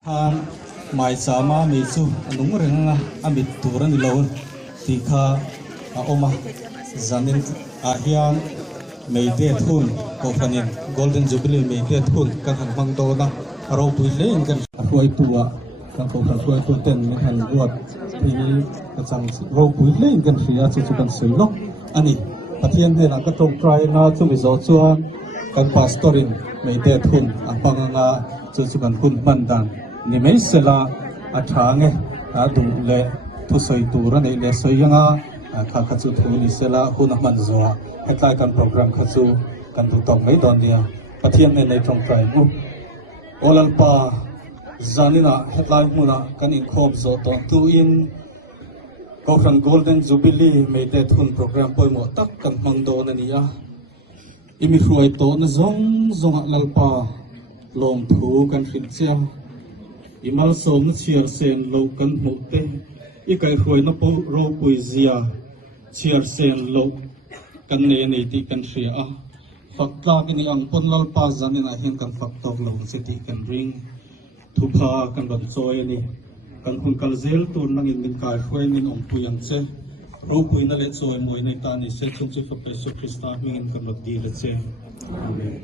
Han mai sama mi chu anung renga amit turan lo ti kha a oma zanin a hian meite thun ko khanin golden jubilee meite thun kan han mang do na aro pui le in kan huai tua kan ko kan huai tu ten ni han ruat ti ka chang ro pui le in kan ria chu chu kan sei lo ani pathian de na ka tong try na chu mi zo chuan kan pastorin meite thun ang panganga chu chu kan hun man dan ni mai sela athange a du le thu soi tur nei le soi yanga kha kha chu thu ni sela hun man zo hetlai kan program kha chu kan du tong mai don dia pathian ne nei tong trai mu olal pa zanina hetlai muna kan in khop zo ton tu in Kofran Golden Jubilee meite thun program poi mo tak kan mang do na niya imi hruai to na zong zong lalpa lom thu kan hrin chia imal som na chiar sen lo kan mu te I kai hruai na po ro pui zia chiar sen lo kan ne nei ti kan hria a fakta kini ang pon lalpa zanin a hen kan fak tok lo se ti kan ring thu pha kan ban choi ni kan hun kal zel tur nangin min kai hruai min om puyang che ro pui na le choi moi nei ta ni se chung chi fa peso krista min kan mak di le che amen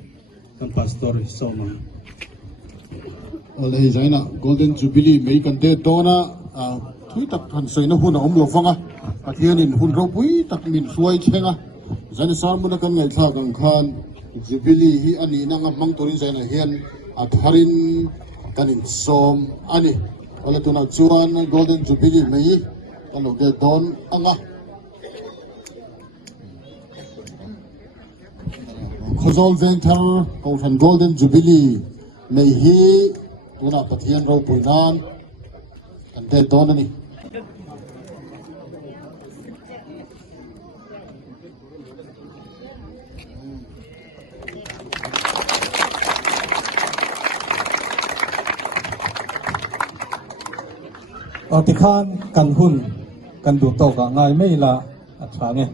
kan pastor soma Alay zaina Golden Jubilee may kante tona thui tak han sei na hun om lo fanga pathian in hun ro pui tak min suai chenga zaina sarmu na kan ngai tha gang khan Jubilee hi ani na nga mang torin zaina hian atharin kanin som ani wala tuna chuan Golden Jubilee mai kalo de don anga khozol veng thar ko fan Golden Jubilee mai hi tuna pathian ro puinan kan te don ani Tikhan kan hun kan du to ka ngai mai la athange